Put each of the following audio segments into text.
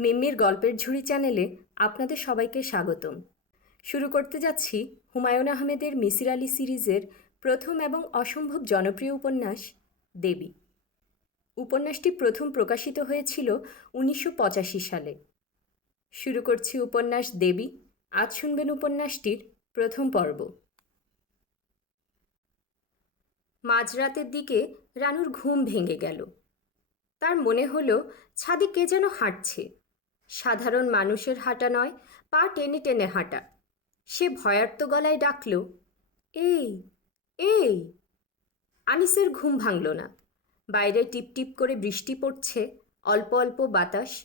মিম্মির গল্পের ঝুড়ি চ্যানেলে আপনাদের সবাইকে স্বাগতম। শুরু করতে যাচ্ছি হুমায়ুন আহমেদের মিসির আলি সিরিজের প্রথম এবং অসম্ভব জনপ্রিয় উপন্যাস দেবী। উপন্যাসটি প্রথম প্রকাশিত হয়েছিল 1985 সালে। শুরু করছি উপন্যাস দেবী। আজ শুনবেন উপন্যাসটির প্রথম পর্ব। মাঝরাতের দিকে রানুর ঘুম ভেঙে গেল। তার মনে হলো ছাদে কে যেন হাঁটছে। সাধারণ মানুষের হাঁটা নয়, পা টেনে টেনে হাঁটা। সে ভয়ার্ত গলায় ডাকল, এই এই। আনিসের ঘুম ভাঙল না। বাইরে টিপটিপ করে বৃষ্টি পড়ছে, অল্প অল্প বাতাস।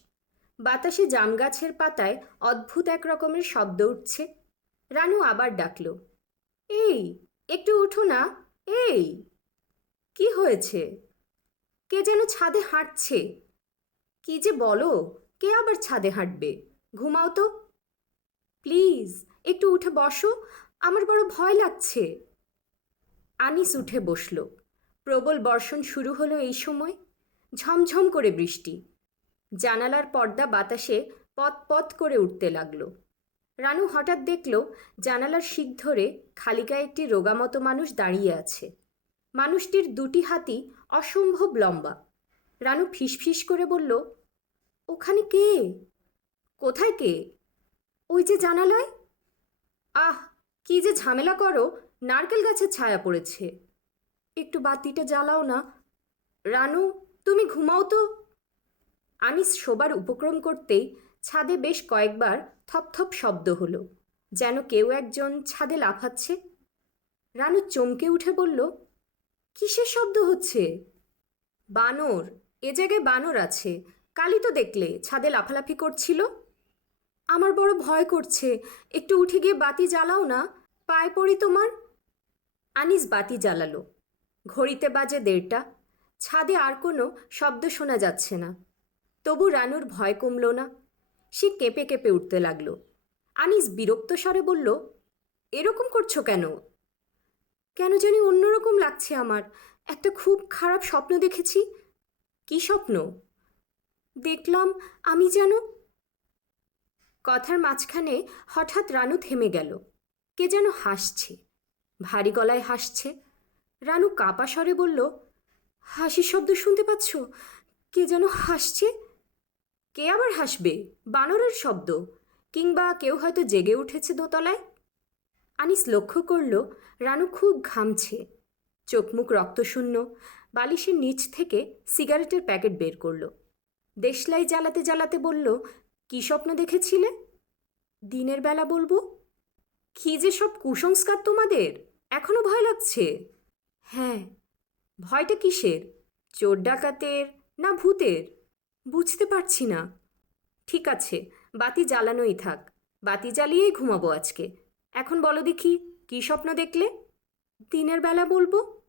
বাতাসে জাম গাছের পাতায় অদ্ভুত এক রকমের শব্দ উঠছে। রানু আবার ডাকল, এই একটু উঠো না, এই। কি হয়েছে? কে যেন ছাদে হাঁটছে। কি যে বলো, কে আবার ছাদে হাঁটবে? ঘুমাও তো। প্লিজ একটু উঠে বসো, আমার বড় ভয় লাগছে। আনিস উঠে বসল। প্রবল বর্ষণ শুরু হলো এই সময়। ঝমঝম করে বৃষ্টি। জানালার পর্দা বাতাসে পত পত করে উঠতে লাগলো। রানু হঠাৎ দেখল জানালার শিক ধরে খালিগায়ে একটি রোগামতো মানুষ দাঁড়িয়ে আছে। মানুষটির দুটি হাতই অসম্ভব লম্বা। রানু ফিসফিস করে বলল, ওখানে কে? কোথায় কে? ওই যে জানালায়। আহ, কি যে ঝামেলা করো, নারকেল গাছের ছায়া পড়েছে। একটু বাতিটা জ্বালাও না। রানু, তুমি ঘুমাও তো। আনিস শোবার উপক্রম করতেই ছাদে বেশ কয়েকবার থপথপ শব্দ হলো, যেন কেউ একজন ছাদে লাফাচ্ছে। রানু চমকে উঠে বলল, কিসের শব্দ হচ্ছে? বানর। এ জায়গায় বানর আছে। কালই তো দেখলে ছাদে লাফালাফি করছিল। আমার বড় ভয় করছে, একটু উঠে গিয়ে বাতি জ্বালাও না, পায়ে পড়ি তোমার। আনিস বাতি জ্বালালো। ঘড়িতে বাজে 1:30। ছাদে আর কোনো শব্দ শোনা যাচ্ছে না। তবু রানুর ভয় কমল না। সে কেঁপে কেঁপে উঠতে লাগলো। আনিস বিরক্ত স্বরে বলল, এরকম করছো কেন? কেন জানি অন্যরকম লাগছে আমার। একটা খুব খারাপ স্বপ্ন দেখেছি। কি স্বপ্ন? দেখলাম আমি যেন। কথার মাঝখানে হঠাৎ রানু থেমে গেল। কে যেন হাসছে, ভারী গলায় হাসছে। রানু কাঁপা স্বরে বলল, হাসির শব্দ শুনতে পাচ্ছ? কে যেন হাসছে। কে আবার হাসবে? বানরের শব্দ, কিংবা কেউ হয়তো জেগে উঠেছে দোতলায়। আনিস লক্ষ্য করল রানু খুব ঘামছে। চোখ মুখ রক্তশূন্য। বালিশের নিচ থেকে সিগারেটের প্যাকেট বের করল। দেশলাই জ্বালাতে জ্বালাতে বলল, কি স্বপ্ন দেখেছিলে? দিনের বেলা বলবো। কি যে সব কুসংস্কার তোমাদের! এখনো ভয় লাগছে? হ্যাঁ। ভয়টা কিসের? চোর ডাকাতের না ভূতের? বুঝতে পারছি না। ঠিক আছে, বাতি জ্বালানোই থাক। বাতি জ্বালিয়েই ঘুমাবো আজকে। এখন বলো দেখি, কি স্বপ্ন দেখলে? দিনের বেলা বলবো।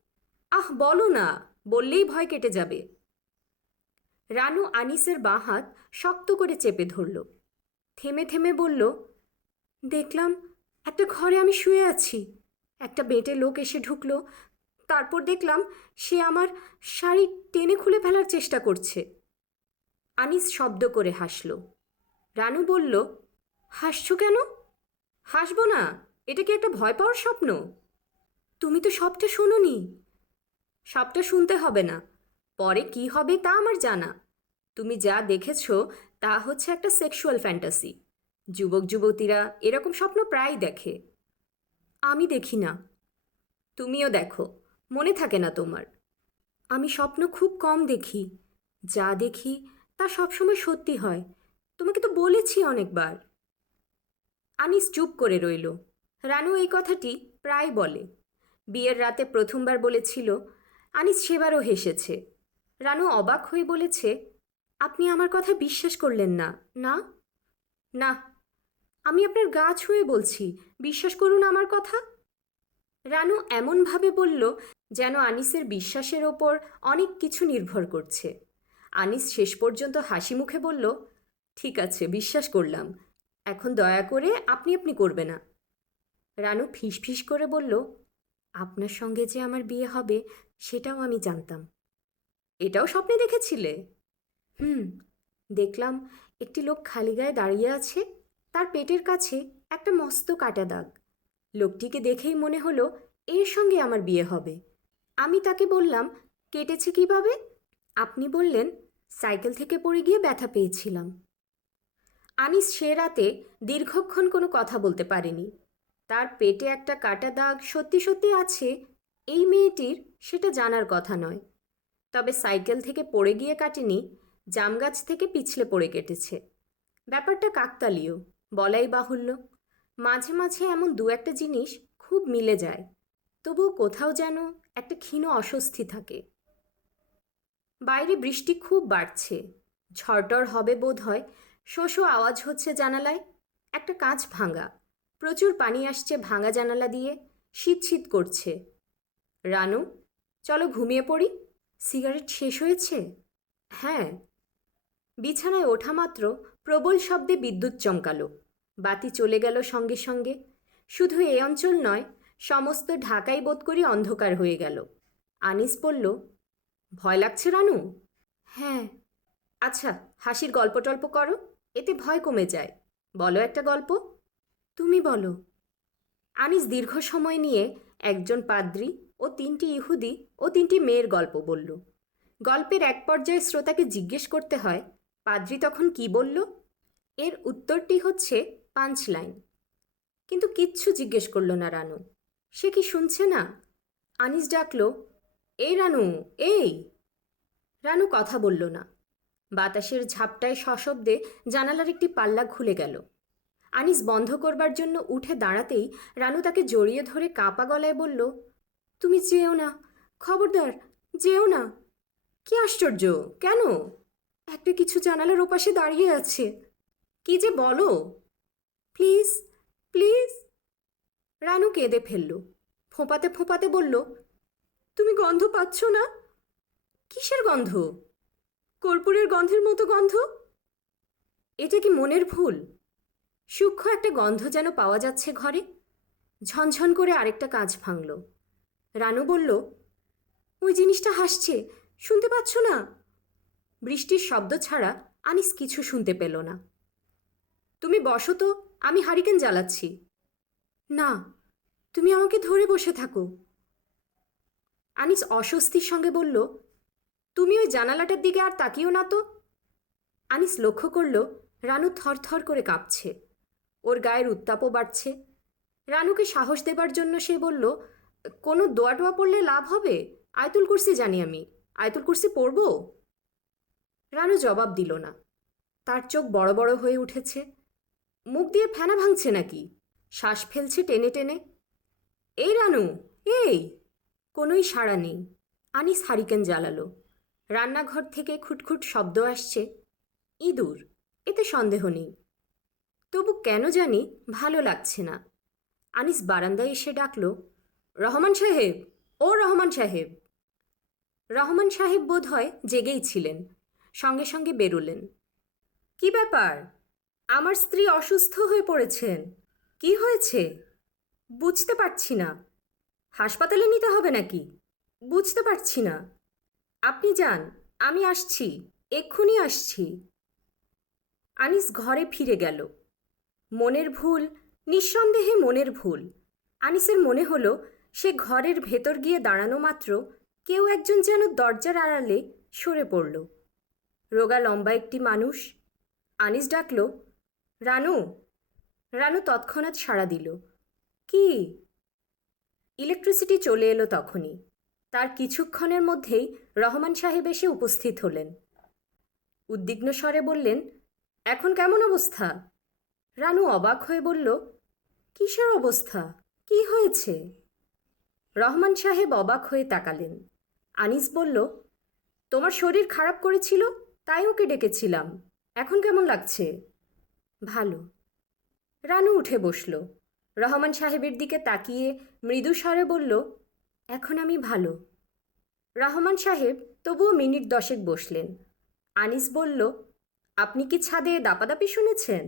আহ, বলো না, বললেই ভয় কেটে যাবে। রানু আনিসের বাঁ হাত শক্ত করে চেপে ধরল। থেমে থেমে বলল, দেখলাম একটা ঘরে আমি শুয়ে আছি। একটা বেঁটে লোক এসে ঢুকলো। তারপর দেখলাম সে আমার শাড়ি টেনে খুলে ফেলার চেষ্টা করছে। আনিস শব্দ করে হাসল। রানু বলল, হাসছো কেন? হাসবো না। এটা কি একটা ভয় পাওয়ার স্বপ্ন? তুমি তো সবটা শোনোনি। সবটা শুনতে হবে না। পরে কি হবে তা আমার জানা। তুমি যা দেখেছ তা হচ্ছে একটা সেক্সুয়াল ফ্যান্টাসি। যুবক যুবতীরা এরকম স্বপ্ন প্রায় দেখে। আমি দেখি না। তুমিও দেখো, মনে থাকে না তোমার। আমি স্বপ্ন খুব কম দেখি। যা দেখি তা সবসময় সত্যি হয়। তোমাকে তো বলেছি অনেকবার। আনিস চুপ করে রইল। রানু এই কথাটি প্রায় বলে। বিয়ের রাতে প্রথমবার বলেছিল। আনিস সেবারও হেসেছে। রানু অবাক হয়ে বলেছে, আপনি আমার কথা বিশ্বাস করলেন না, না? না, আমি আপনার গা ছুঁয়ে বলছি, বিশ্বাস করুন আমার কথা। রানু এমনভাবে বলল যেন আনিসের বিশ্বাসের ওপর অনেক কিছু নির্ভর করছে। আনিস শেষ পর্যন্ত হাসি মুখে বলল, ঠিক আছে, বিশ্বাস করলাম। এখন দয়া করে আপনি আপনি করবে না। রানু ফিসফিস করে বলল, আপনার সঙ্গে যে আমার বিয়ে হবে সেটাও আমি জানতাম। এটাও স্বপ্নে দেখেছিলে? হুম, দেখলাম একটি লোক খালি গায়ে দাঁড়িয়ে আছে, তার পেটের কাছে একটা মস্ত কাটা দাগ। লোকটিকে দেখেই মনে হলো এর সঙ্গে আমার বিয়ে হবে। আমি তাকে বললাম, কেটেছে কিভাবে? আপনি বললেন, সাইকেল থেকে পড়ে গিয়ে ব্যথা পেয়েছিলাম। আনিস সে রাতে দীর্ঘক্ষণ কোনো কথা বলতে পারেনি। তার পেটে একটা কাটা দাগ সত্যি সত্যি আছে, এই মেয়েটির সেটা জানার কথা নয়। তবে সাইকেল থেকে পড়ে গিয়ে কাটেনি, জামগাছ থেকে পিছলে পড়ে কেটেছে। ব্যাপারটা কাকতালীয়, বলাই বাহুল্য। মাঝে মাঝে এমন দু একটা জিনিস খুব মিলে যায়, তবুও কোথাও যেন একটা ক্ষীণ অস্বস্তি থাকে। বাইরে বৃষ্টি খুব বাড়ছে, ঝড়টড় হবে বোধ হয়। শো শো আওয়াজ হচ্ছে জানালায়। একটা কাঁচ ভাঙা, প্রচুর পানি আসছে ভাঙা জানালা দিয়ে, শীত শীত করছে। রানু, চলো ঘুমিয়ে পড়ি। সিগারেট শেষ হয়েছে? হ্যাঁ। বিছানায় ওঠা মাত্র প্রবল শব্দে বিদ্যুৎ চমকালো। বাতি চলে গেল সঙ্গে সঙ্গে। শুধু এই অঞ্চল নয়, সমস্ত ঢাকাই বোধ করি অন্ধকার হয়ে গেল। আনিস বলল, ভয় লাগছে রানু? হ্যাঁ। আচ্ছা, হাসির গল্প টল্প করো, এতে ভয় কমে যায়। বলো একটা গল্প। তুমি বলো। আনিস দীর্ঘ সময় নিয়ে একজন পাদ্রী ও 3টি ইহুদি ও 3টি মেয়ের গল্প বলল। গল্পের এক পর্যায়ে শ্রোতাকে জিজ্ঞেস করতে হয়, পাদ্রী তখন কি বলল? এর উত্তরটি হচ্ছে পাঞ্চ লাইন। কিন্তু কিচ্ছু জিজ্ঞেস করল না রানু। সে কি শুনছে না? আনিস ডাকল, এই রানু, এই। রানু কথা বলল না। বাতাসের ঝাপটায় সশব্দে জানালার একটি পাল্লা খুলে গেল। আনিস বন্ধ করবার জন্য উঠে দাঁড়াতেই রানু তাকে জড়িয়ে ধরে কাঁপা গলায় বলল, তুমি যেও না, খবরদার যেও না। কি আশ্চর্য, কেন? একটা কিছু জানালার ওপাশে দাঁড়িয়ে আছে। কি যে বলো? Please please. রানু কেঁদে ফেলল। ফোঁপাতে ফোঁপাতে বলল, তুমি গন্ধ পাচ্ছ না? কিসের গন্ধ? কর্পূরের গন্ধের মতো গন্ধ। এটা কি মনের ভুল? সূক্ষ্ম একটা গন্ধ যেন পাওয়া যাচ্ছে ঘরে। ঝনঝন করে আরেকটা কাঁচ ভাঙল। রানু বলল, ওই জিনিসটা হাসছে, শুনতে পাচ্ছ না? বৃষ্টির শব্দ ছাড়া আনিস কিছু শুনতে পেল না। তুমি বসো তো, আমি হারিকেন জ্বালাচ্ছি। না, তুমি আমাকে ধরে বসে থাকো। আনিস অস্বস্তির সঙ্গে বলল, তুমি ওই জানালাটার দিকে আর তাকিও না তো। আনিস লক্ষ্য করল রানু থরথর করে কাঁপছে, ওর গায়ের উত্তাপও বাড়ছে। রানুকে সাহস দেবার জন্য সে বলল, কোনো দোয়া টোয়া পড়লে লাভ হবে? আয়তুল কুরসি জানি আমি, আয়তুল কুরসি পড়ব? রানু জবাব দিল না। তার চোখ বড় বড় হয়ে উঠেছে। মুখ দিয়ে ফেনা ভাঙছে নাকি? শ্বাস ফেলছে টেনে টেনে। এই রানু, এই। কোনোই সাড়া নেই। আনিস হারিকেন জ্বালালো। রান্নাঘর থেকে খুটখুট শব্দ আসছে। ইঁদুর, এতে সন্দেহ নেই। তবু কেন জানি ভালো লাগছে না। আনিস বারান্দায় এসে ডাকল, রহমান সাহেব, ও রহমান সাহেব। রহমান সাহেব বোধ হয় জেগেই ছিলেন, সঙ্গে সঙ্গে বেরোলেন। কি ব্যাপার? আমার স্ত্রী অসুস্থ হয়ে পড়েছেন। কি হয়েছে? বুঝতে পারছি না। হাসপাতালে নিতে হবে নাকি? বুঝতে পারছি না। আপনি যান, আমি আসছি, এক্ষুনি আসছি। আনিস ঘরে ফিরে গেল। মনের ভুল, নিঃসন্দেহে মনের ভুল। আনিসের মনে হলো সে ঘরের ভেতর গিয়ে দাঁড়ানো মাত্র কেউ একজন যেন দরজার আড়ালে সরে পড়ল। রোগা লম্বা একটি মানুষ। আনিস ডাকল, রানু। রানু তৎক্ষণাৎ সাড়া দিল। কি? ইলেকট্রিসিটি চলে এলো তখনই। তার কিছুক্ষণের মধ্যেই রহমান সাহেব এসে উপস্থিত হলেন। উদ্বিগ্ন স্বরে বললেন, এখন কেমন অবস্থা? রানু অবাক হয়ে বলল, কিসের অবস্থা? কি হয়েছে? রহমান সাহেব অবাক হয়ে তাকালেন। আনিস বলল, তোমার শরীর খারাপ করেছিল, তাই ওকে ডেকেছিলাম। এখন কেমন লাগছে? ভালো। রানু উঠে বসল। রহমান সাহেবের দিকে তাকিয়ে মৃদু স্বরে বলল, এখন আমি ভালো। রহমান সাহেব তবুও মিনিট 10 বসলেন। আনিস বলল, আপনি কি ছাদে দাপাদাপি শুনেছেন?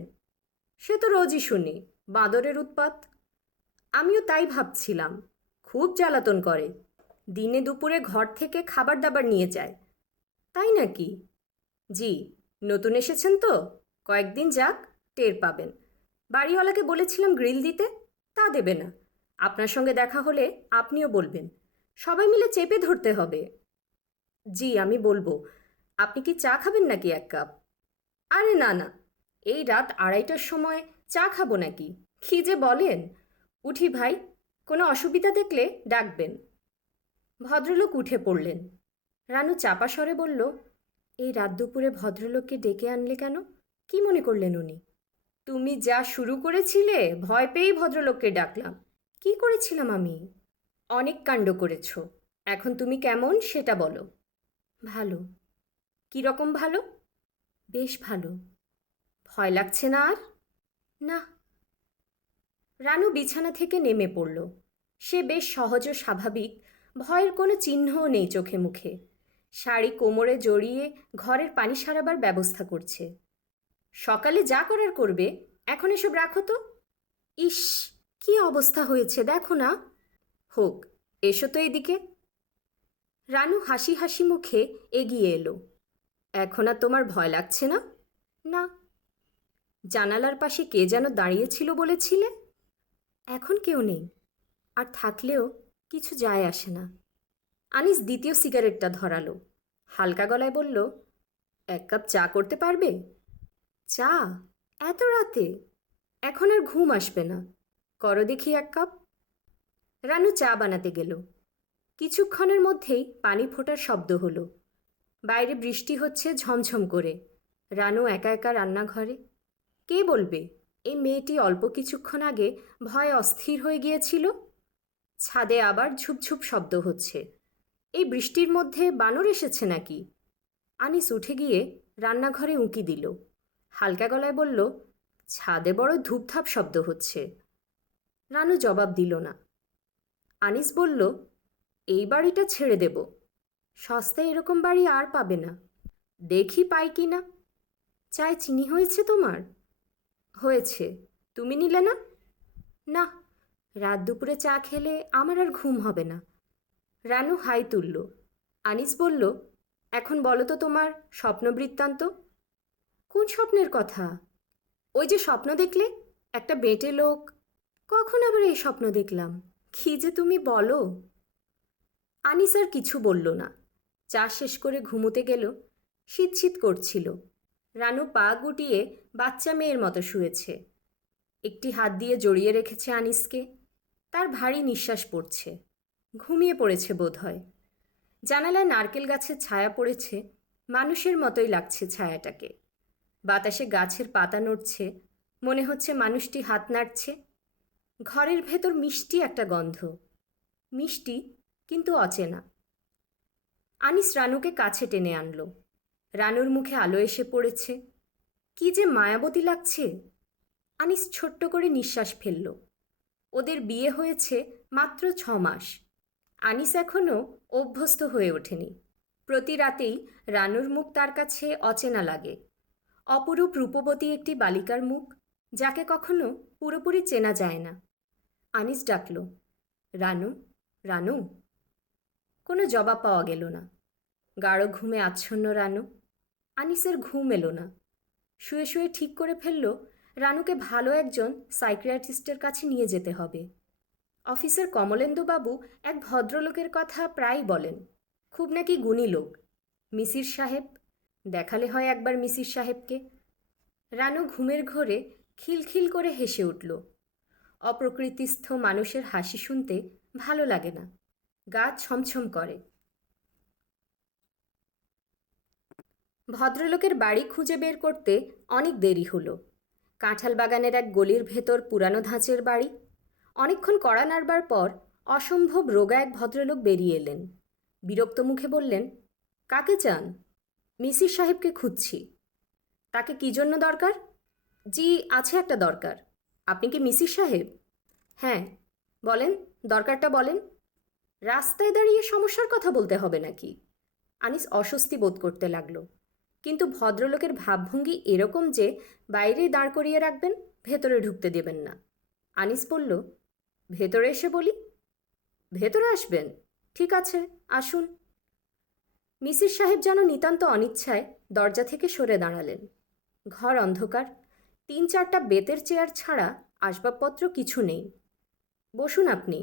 সে তো রোজই শুনি, বাঁদরের উৎপাত। আমিও তাই ভাবছিলাম। খুব জ্বালাতন করে, দিনে দুপুরে ঘর থেকে খাবার দাবার নিয়ে যায়। তাই নাকি? জি। নতুন এসেছেন তো? কয়েকদিন যাক, টের পাবেন। বাড়িওয়ালাকে বলেছিলাম গ্রিল দিতে, তা দেবে না। আপনার সঙ্গে দেখা হলে আপনিও বলবেন। সবাই মিলে চেপে ধরতে হবে। জি, আমি বলবো। আপনি কি চা খাবেন নাকি 1 কাপ? আরে না না, এই রাত 2:30টার সময় চা খাবো নাকি? কি যে বলেন! উঠি ভাই, কোনো অসুবিধা দেখলে ডাকবেন। ভদ্রলোক উঠে পড়লেন। রানু চাপা স্বরে বলল, এই রাত দুপুরে ভদ্রলোককে ডেকে আনলে কেন? কি মনে করলেন উনি? তুমি যা শুরু করেছিলে, ভয় পেয়েই ভদ্রলোককে ডাকলাম। কি করেছিলাম আমি? অনেক কাণ্ড করেছ। এখন তুমি কেমন সেটা বলো। ভালো। কী রকম ভালো? বেশ ভালো। ভয় লাগছে না আর? না। রানু বিছানা থেকে নেমে পড়ল। সে বেশ সহজ ও স্বাভাবিক, ভয়ের কোনো চিহ্নও নেই চোখে মুখে। শাড়ি কোমরে জড়িয়ে ঘরের পানি সারাবার ব্যবস্থা করছে। সকালে যা করার করবে, এখন এসব রাখো তো। ইস, কি অবস্থা হয়েছে দেখো না। হোক, এসো তো এদিকে। রানু হাসি হাসি মুখে এগিয়ে এলো। এখন আর তোমার ভয় লাগছে না? না। জানালার পাশে কে যেন দাঁড়িয়েছিল বলেছিলে? এখন কেউ নেই, আর থাকলেও কিছু যায় আসে না। আনিস দ্বিতীয় সিগারেটটা ধরালো। হালকা গলায় বলল, 1 কাপ চা করতে পারবে? চা? এত রাতে? এখন আর ঘুম আসবে না। করো দেখি 1 কাপ। রানু চা বানাতে গেল। কিছুক্ষণের মধ্যেই পানি ফোটার শব্দ হলো। বাইরে বৃষ্টি হচ্ছে ঝমঝম করে। রানু একা একা রান্নাঘরে। কে বলবে এই মেয়েটি অল্প কিছুক্ষণ আগে ভয়ে অস্থির হয়ে গিয়েছিল? ছাদে আবার ঝুপঝুপ শব্দ হচ্ছে। এই বৃষ্টির মধ্যে বানর এসেছে নাকি? আনিস উঠে গিয়ে রান্নাঘরে উঁকি দিল। হালকা গলায় বলল, ছাদে বড় ধূপধাপ শব্দ হচ্ছে। রানু জবাব দিল না। আনিস বলল, এই বাড়িটা ছেড়ে দেব। সস্তায় এরকম বাড়ি আর পাবে না। দেখি পাই কি না। চায় চিনি হয়েছে তোমার? হয়েছে। তুমি নিলে না? না, রাত দুপুরে চা খেলে আমার আর ঘুম হবে না। রানু হাই তুলল। আনিস বলল, এখন বলো তো তোমার স্বপ্ন বৃত্তান্ত। কোন স্বপ্নের কথা? ওই যে স্বপ্ন দেখলে, একটা বেঁটে লোক। কখন আবার এই স্বপ্ন দেখলাম? কি যে তুমি বলো! আনিস আর কিছু বলল না। চা শেষ করে ঘুমোতে গেল। শীত শীত করছিল। রানু পা গুটিয়ে বাচ্চা মেয়ের মতো শুয়েছে। একটি হাত দিয়ে জড়িয়ে রেখেছে আনিসকে। তার ভারী নিঃশ্বাস পড়ছে। ঘুমিয়ে পড়েছে বোধহয়। জানালায় নারকেল গাছের ছায়া পড়েছে। মানুষের মতোই লাগছে ছায়াটাকে। বাতাসে গাছের পাতা নড়ছে। মনে হচ্ছে মানুষটি হাত নাড়ছে। ঘরের ভেতর মিষ্টি একটা গন্ধ। মিষ্টি, কিন্তু অচেনা। আনিস রানুকে কাছে টেনে আনল। রানুর মুখে আলো এসে পড়েছে। কি যে মায়াবতী লাগছে! আনিস ছোট্ট করে নিঃশ্বাস ফেলল। ওদের বিয়ে হয়েছে মাত্র 6 মাস। আনিস এখনও অভ্যস্ত হয়ে ওঠেনি। প্রতি রাতেই রানুর মুখ তার কাছে অচেনা লাগে। অপরূপ রূপবতী একটি বালিকার মুখ, যাকে কখনো পুরোপুরি চেনা যায় না। আনিস ডাকল, রানু, রানু। কোনো জবাব পাওয়া গেল না। গাঢ় ঘুমে আচ্ছন্ন রানু। আনিসের ঘুম এলো না। শুয়ে শুয়ে ঠিক করে ফেলল, রানুকে ভালো একজন সাইকিয়াট্রিস্টের কাছে নিয়ে যেতে হবে। অফিসের কমলেন্দুবাবু এক ভদ্রলোকের কথা প্রায়ই বলেন। খুব নাকি গুণী লোক। মিসির সাহেব। দেখালে হয় একবার মিসির সাহেবকে। রানু ঘুমের ঘোরে খিলখিল করে হেসে উঠল। অপ্রকৃতিস্থ মানুষের হাসি শুনতে ভালো লাগে না। গা ছমছম করে। ভদ্রলোকের বাড়ি খুঁজে বের করতে অনেক দেরি হলো। কাঁঠাল বাগানের এক গলির ভেতর পুরানো ধাঁচের বাড়ি। অনেকক্ষণ কড়া নাড়বার পর অসম্ভব রোগা এক ভদ্রলোক বেরিয়ে এলেন। বিরক্ত মুখে বললেন, কাকে চান? মিসির সাহেবকে খুঁজছি। তাকে কী জন্য দরকার? জি, আছে একটা দরকার। আপনি কি মিসির সাহেব? হ্যাঁ। বলেন, দরকারটা বলেন। রাস্তায় দাঁড়িয়ে সমস্যার কথা বলতে হবে নাকি? আনিস অস্বস্তি বোধ করতে লাগল। কিন্তু ভদ্রলোকের ভাবভঙ্গি এরকম যে বাইরেই দাঁড় করিয়ে রাখবেন, ভেতরে ঢুকতে দেবেন না। আনিস বলল, ভেতরে এসে বলি? ভেতরে আসবেন? ঠিক আছে, আসুন। মিসির সাহেব যেন নিতান্ত অনিচ্ছায় দরজা থেকে সরে দাঁড়ালেন। ঘর অন্ধকার, 3-4টা বেতের চেয়ার ছাড়া আসবাবপত্র কিছু নেই। বসুন আপনি।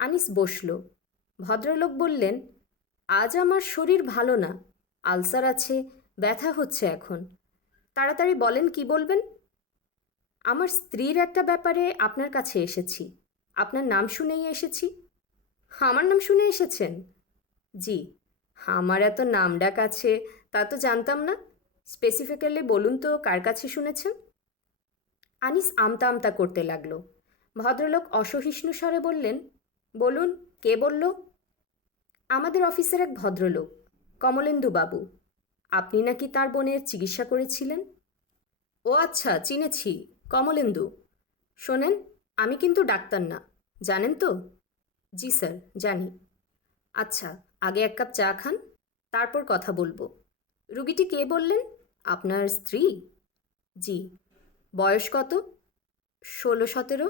আনিস বসল। ভদ্রলোক বললেন, আজ আমার শরীর ভালো না, আলসার আছে, ব্যথা হচ্ছে এখন। তাড়াতাড়ি বলেন কি বলবেন। আমার স্ত্রীর একটা ব্যাপারে আপনার কাছে এসেছি। আপনার নাম শুনেই এসেছি। আমার নাম শুনে এসেছেন? জি। আমার এত নাম ডাক আছে তা তো জানতাম না। স্পেসিফিক্যালি বলুন তো কার কাছে শুনেছেন। আনিস আমতা আমতা করতে লাগলো। ভদ্রলোক অসহিষ্ণু স্বরে বললেন, বলুন, কে বলল? আমাদের অফিসের এক ভদ্রলোক, কমলেন্দু বাবু। আপনি নাকি তার বোনের চিকিৎসা করেছিলেন? ও আচ্ছা, চিনেছি, কমলেন্দু। শোনেন, আমি কিন্তু ডাক্তার না, জানেন তো? জি স্যার, জানি। আচ্ছা, আগে এক কাপ চা খান, তারপর কথা বলবো। রুগীটি কে বললেন? আপনার স্ত্রী? জি। বয়স কত? 16-17।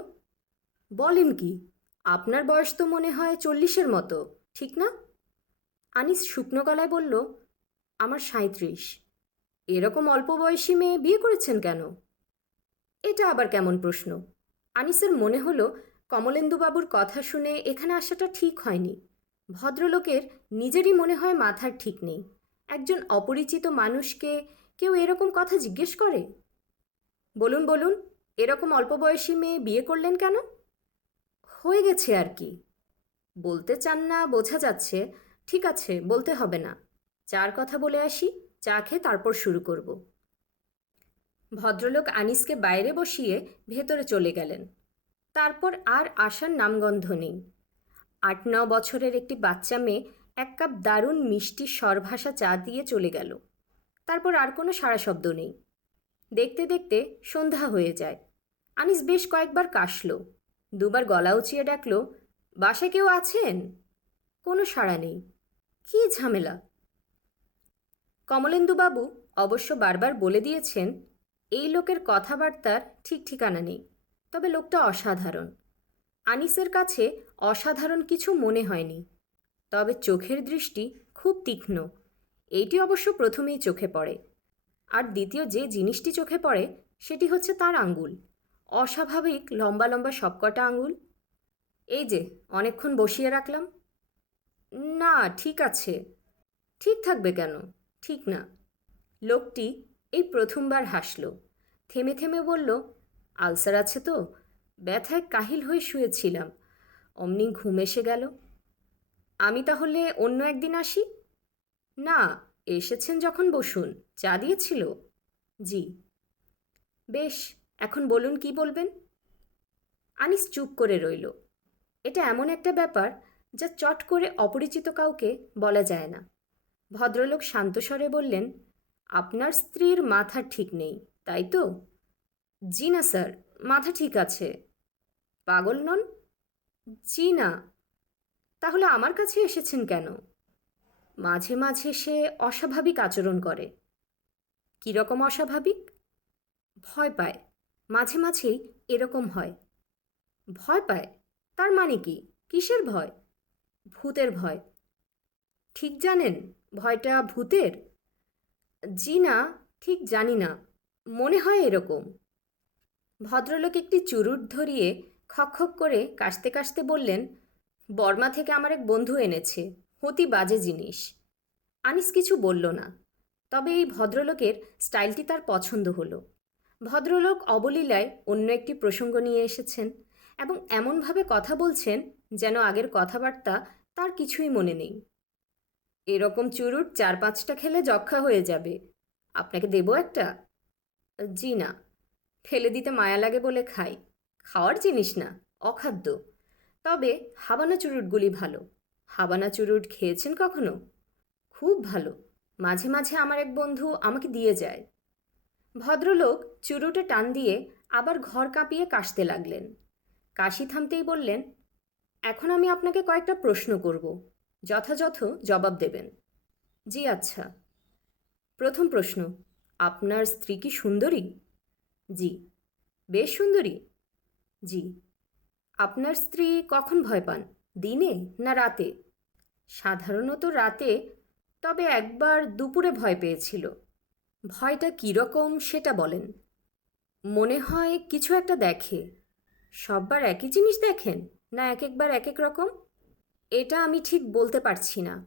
বলেন কি, আপনার বয়স তো মনে হয় 40-এর মতো, ঠিক না? আনিস শুকনো গলায় বলল, আমার 37। এরকম অল্প বয়সী মেয়ে বিয়ে করেছেন কেন? এটা আবার কেমন প্রশ্ন? আনিসের মনে হলো কমলেন্দুবাবুর কথা শুনে এখানে আসাটা ঠিক হয়নি। ভদ্রলোকের নিজেরই মনে হয় মাথার ঠিক নেই। একজন অপরিচিত মানুষকে কেউ এরকম কথা জিজ্ঞেস করে? বলুন বলুন, এরকম অল্প বয়সী মেয়ে বিয়ে করলেন কেন? হয়ে গেছে আর কি। বলতে চান না বোঝা যাচ্ছে। ঠিক আছে, বলতে হবে না। চার কথা বলে আসি, চা খেয়ে তারপর শুরু করব। ভদ্রলোক আনিসকে বাইরে বসিয়ে ভেতরে চলে গেলেন। তারপর আর আসার নামগন্ধ নেই। 8-9 বছরের একটি বাচ্চা মেয়ে এক কাপ দারুণ মিষ্টি স্বরভাষা চা দিয়ে চলে গেল। তারপর আর কোনো সাড়া শব্দ নেই। দেখতে দেখতে সন্ধ্যা হয়ে যায়। আনিস বেশ কয়েকবার কাশল, দুবার গলা উঁচিয়ে ডাকল, বাসায় কেউ আছেন? কোনো সাড়া নেই। কী ঝামেলা! কমলেন্দুবাবু অবশ্য বারবার বলে দিয়েছেন, এই লোকের কথাবার্তার ঠিক ঠিকানা নেই, তবে লোকটা অসাধারণ। আনিসের কাছে অসাধারণ কিছু মনে হয়নি, তবে চোখের দৃষ্টি খুব তীক্ষ্ণ। এইটি অবশ্য প্রথমেই চোখে পড়ে। আর দ্বিতীয় যে জিনিসটি চোখে পড়ে সেটি হচ্ছে তার আঙ্গুল। অস্বাভাবিক লম্বা লম্বা সবকটা আঙ্গুল। এই যে, অনেকক্ষণ বসিয়ে রাখলাম। না, ঠিক আছে। ঠিক থাকবে কেন? ঠিক না। লোকটি এই প্রথমবার হাসল। থেমে থেমে বলল, আলসার আছে তো, ব্যথায় কাহিল হয়ে শুয়েছিলাম, অমনি ঘুম এসে গেল। আমি তাহলে অন্য একদিন আসি? না, এসেছেন যখন বসুন। চা দিয়েছিল? জি। বেশ, এখন বলুন কি বলবেন। আনিস চুপ করে রইল। এটা এমন একটা ব্যাপার যা চট করে অপরিচিত কাউকে বলা যায় না। ভদ্রলোক শান্তস্বরে বললেন, আপনার স্ত্রীর মাথা ঠিক নেই, তাই তো? জি না স্যার, মাথা ঠিক আছে। পাগল নন? জি না। তাহলে আমার কাছে এসেছেন কেন? মাঝে মাঝে সে অস্বাভাবিক আচরণ করে। কীরকম অস্বাভাবিক? ভয় পায়। মাঝে মাঝেই এরকম হয়। ভয় পায়? তার মানে কি? কিসের ভয়? ভূতের ভয়। ঠিক জানেন ভয়টা ভূতের? জি না, ঠিক জানি না, মনে হয় এরকম। ভদ্রলোক একটি চুরুট ধরিয়ে খকখক করে কাশতে কাশতে বললেন, বর্মা থেকে আমার এক বন্ধু এনেছে, অতি বাজে জিনিস। আনিস কিছু বলল না, তবে এই ভদ্রলোকের স্টাইলটি তার পছন্দ হলো। ভদ্রলোক অবলীলায় অন্য একটি প্রসঙ্গ নিয়ে এসেছেন এবং এমনভাবে কথা বলছেন যেন আগের কথাবার্তা তার কিছুই মনে নেই। এরকম চুরুট 4-5টা খেলে যক্ষ্মা হয়ে যাবে। আপনাকে দেবো একটা? জি না, ফেলে দিতে মায়া লাগে বলে খাই। খাওয়ার জিনিস না, অখাদ্য। তবে হাবানা চুরুটগুলি ভালো। হাবানা চুরুট খেয়েছেন কখনো? খুব ভালো। মাঝে মাঝে আমার এক বন্ধু আমাকে দিয়ে যায়। ভদ্রলোক চুরুটে টান দিয়ে আবার ঘর কাঁপিয়ে কাশতে লাগলেন। কাশি থামতেই বললেন, এখন আমি আপনাকে কয়েকটা প্রশ্ন করব, যথাযথ জবাব দেবেন। জি আচ্ছা। প্রথম প্রশ্ন, আপনার স্ত্রী কি সুন্দরী? জি। বেশ সুন্দরী? জি। আপনার স্ত্রী কখন ভয় পান, দিনে না রাতে? সাধারণত রাতে, তবে একবার দুপুরে ভয় পেয়েছিল। ভয়টা কীরকম সেটা বলেন। মনে হয় কিছু একটা দেখে। সববার একই জিনিস দেখেন, না এক একবার এক এক রকম? এটা আমি ঠিক বলতে পারছি না।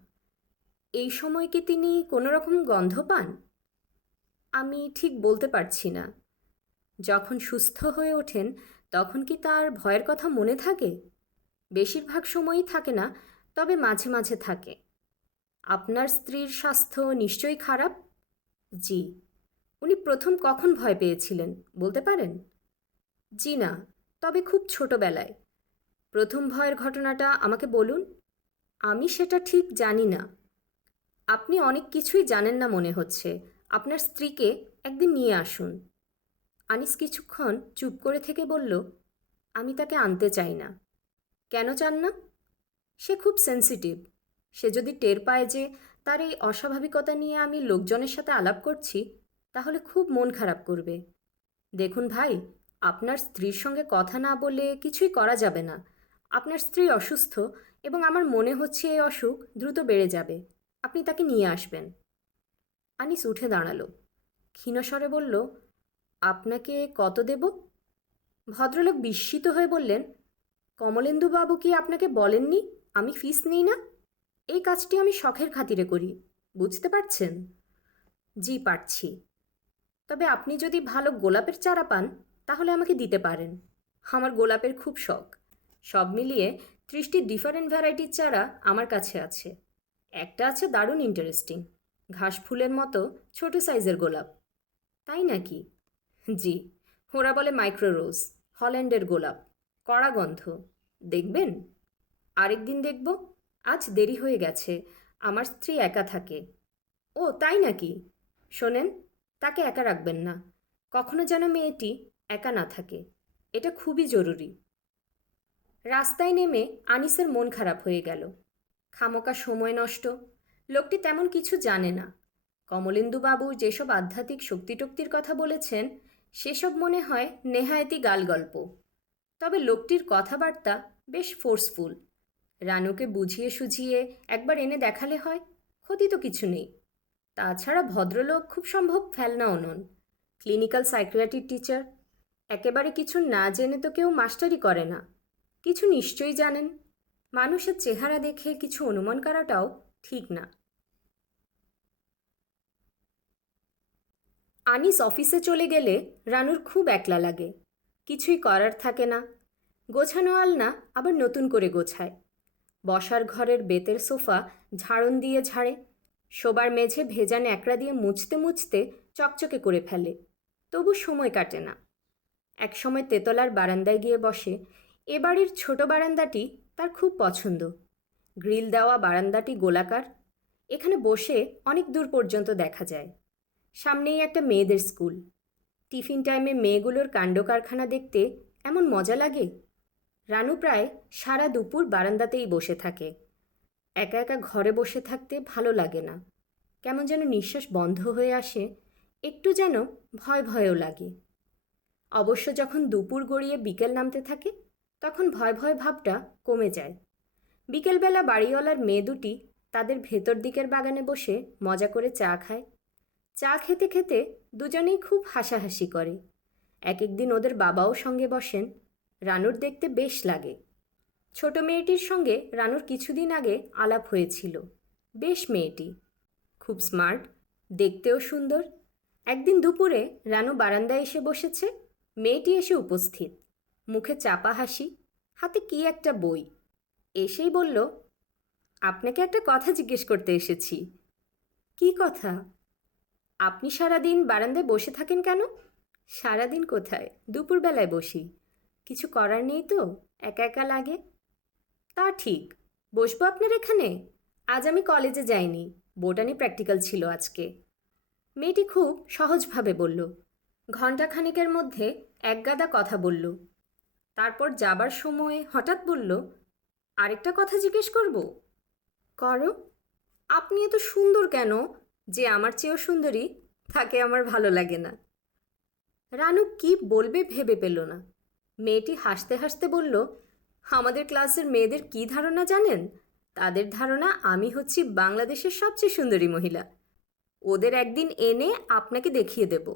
এই সময় কি তিনি কোনো রকম গন্ধ পান? আমি ঠিক বলতে পারছি না। যখন সুস্থ হয়ে ওঠেন তখন কি তার ভয়ের কথা মনে থাকে? বেশিরভাগ সময়ই থাকে না, তবে মাঝে মাঝে থাকে। আপনার স্ত্রীর স্বাস্থ্য নিশ্চয়ই খারাপ? জি। উনি প্রথম কখন ভয় পেয়েছিলেন বলতে পারেন? জি না, তবে খুব ছোটবেলায়। প্রথম ভয়ের ঘটনাটা আমাকে বলুন। আমি সেটা ঠিক জানি না। আপনি অনেক কিছুই জানেন না মনে হচ্ছে। আপনার স্ত্রীকে একদিন নিয়ে আসুন। আনিস কিছুক্ষণ চুপ করে থেকে বলল, আমি তাকে আনতে চাই না। কেন চান না? সে খুব সেনসিটিভ। সে যদি টের পায় যে তার এই অস্বাভাবিকতা নিয়ে আমি লোকজনের সাথে আলাপ করছি, তাহলে খুব মন খারাপ করবে। দেখুন ভাই, আপনার স্ত্রীর সঙ্গে কথা না বলে কিছুই করা যাবে না। আপনার স্ত্রী অসুস্থ এবং আমার মনে হচ্ছে এই অসুখ দ্রুত বেড়ে যাবে। আপনি তাকে নিয়ে আসবেন। আনিস উঠে দাঁড়ালো। ক্ষীণস্বরে বলল, আপনাকে কত দেব? ভদ্রলোক বিস্মিত হয়ে বললেন, কমলেন্দুবাবু কি আপনাকে বলেননি আমি ফিস নিই না? এই কাজটি আমি শখের খাতিরে করি, বুঝতে পারছেন? জি পারছি। তবে আপনি যদি ভালো গোলাপের চারা পান তাহলে আমাকে দিতে পারেন। আমার গোলাপের খুব শখ। সব মিলিয়ে 30টি ডিফারেন্ট ভ্যারাইটির চারা আমার কাছে আছে। একটা আছে দারুণ ইন্টারেস্টিং, ঘাস ফুলের মতো ছোট সাইজের গোলাপ। তাই নাকি? জি। ওরা বলে মাইক্রো রোজ, হল্যান্ডের গোলাপ, কড়া গন্ধ। দেখবেন? আরেকদিন দেখব। আজ দেরি হয়ে গেছে, আমার স্ত্রী একা থাকে। ও তাই নাকি? শোনেন, তাকে একা রাখবেন না। কখনো যেন মেয়েটি একা না থাকে, এটা খুবই জরুরি। রাস্তায় নেমে আনিসের মন খারাপ হয়ে গেল। খামোকা সময় নষ্ট। লোকটি তেমন কিছু জানে না। কমলেন্দুবাবু যেসব আধ্যাত্মিক শক্তিটক্তির কথা বলেছেন সেসব মনে হয় নেহায়েতি গালগল্প। তবে লোকটির কথাবার্তা বেশ ফোর্সফুল। রানুকে বুঝিয়ে সুঝিয়ে একবার এনে দেখালে হয়, ক্ষতি তো কিছু নেই। তাছাড়া ভদ্রলোক খুব সম্ভব ফেলনাও নন, ক্লিনিক্যাল সাইকিয়াট্রির টিচার। একেবারে কিছু না জেনে তো কেউ মাস্টারি করে না। কিছু নিশ্চয়ই জানেন। মানুষের চেহারা দেখে কিছু অনুমান করাটাও ঠিক না। আনিস অফিসে চলে গেলে রানুর খুব একলা লাগে। কিছুই করার থাকে না। গোছানো আলনা আবার নতুন করে গোছায়। বসার ঘরের বেতের সোফা ঝাড়ন দিয়ে ঝাড়ে। শোবার মেঝে ভেজা ন্যাকড়া দিয়ে মুছতে মুছতে চকচকে করে ফেলে। তবু সময় কাটে না। একসময় তেতলার বারান্দায় গিয়ে বসে। এ বাড়ির ছোট বারান্দাটি তার খুব পছন্দ। গ্রিল দেওয়া বারান্দাটি গোলাকার। এখানে বসে অনেক দূর পর্যন্ত দেখা যায়। সামনেই একটা মেয়েদের স্কুল। টিফিন টাইমে মেয়েগুলোর কাণ্ডকারখানা দেখতে এমন মজা লাগে। রানু প্রায় সারা দুপুর বারান্দাতেই বসে থাকে। একা একা ঘরে বসে থাকতে ভালো লাগে না। কেমন যেন নিঃশ্বাস বন্ধ হয়ে আসে, একটু যেন ভয় ভয়ও লাগে। অবশ্য যখন দুপুর গড়িয়ে বিকেল নামতে থাকে তখন ভয় ভয় ভাবটা কমে যায়। বিকেলবেলা বাড়িওয়ালার মেয়ে দুটি তাদের ভেতর দিকের বাগানে বসে মজা করে চা খায়। চা খেতে খেতে দুজনেই খুব হাসাহাসি করে। এক একদিন ওদের বাবাও সঙ্গে বসেন। রানুর দেখতে বেশ লাগে। ছোট মেয়েটির সঙ্গে রানুর কিছুদিন আগে আলাপ হয়েছিল। বেশ মেয়েটি, খুব স্মার্ট, দেখতেও সুন্দর। একদিন দুপুরে রানু বারান্দায় এসে বসেছে। মেয়েটি এসে উপস্থিত, মুখে চাপা হাসি, হাতে কি একটা বই। এসেই বলল, আপনাকে একটা কথা জিজ্ঞেস করতে এসেছি। কি কথা? আপনি সারাদিন বারান্দায় বসে থাকেন কেন? সারাদিন কোথায়, দুপুরবেলায় বসি। কিছু করার নেই তো, একা একা লাগে। তা ঠিক, বসবো আপনার এখানে? আজ আমি কলেজে যাইনি, বোটানি প্র্যাকটিক্যাল ছিল আজকে। মেয়েটি খুব সহজভাবে বলল। ঘণ্টাখানেকের মধ্যে একগাদা কথা বলল। তারপর যাবার সময় হঠাৎ বলল, আরেকটা কথা জিজ্ঞেস করব? করো। আপনি এত সুন্দর কেন? যে আমার চেয়েও সুন্দরী তাকে আমার ভালো লাগে না। রানু কি বলবে ভেবে পেল না। মেয়েটি হাসতে হাসতে বলল, আমাদের ক্লাসের মেয়েদের কি ধারণা জানেন? তাদের ধারণা আমি হচ্ছি বাংলাদেশের সবচেয়ে সুন্দরী মহিলা। ওদের একদিন এনে আপনাকে দেখিয়ে দেব।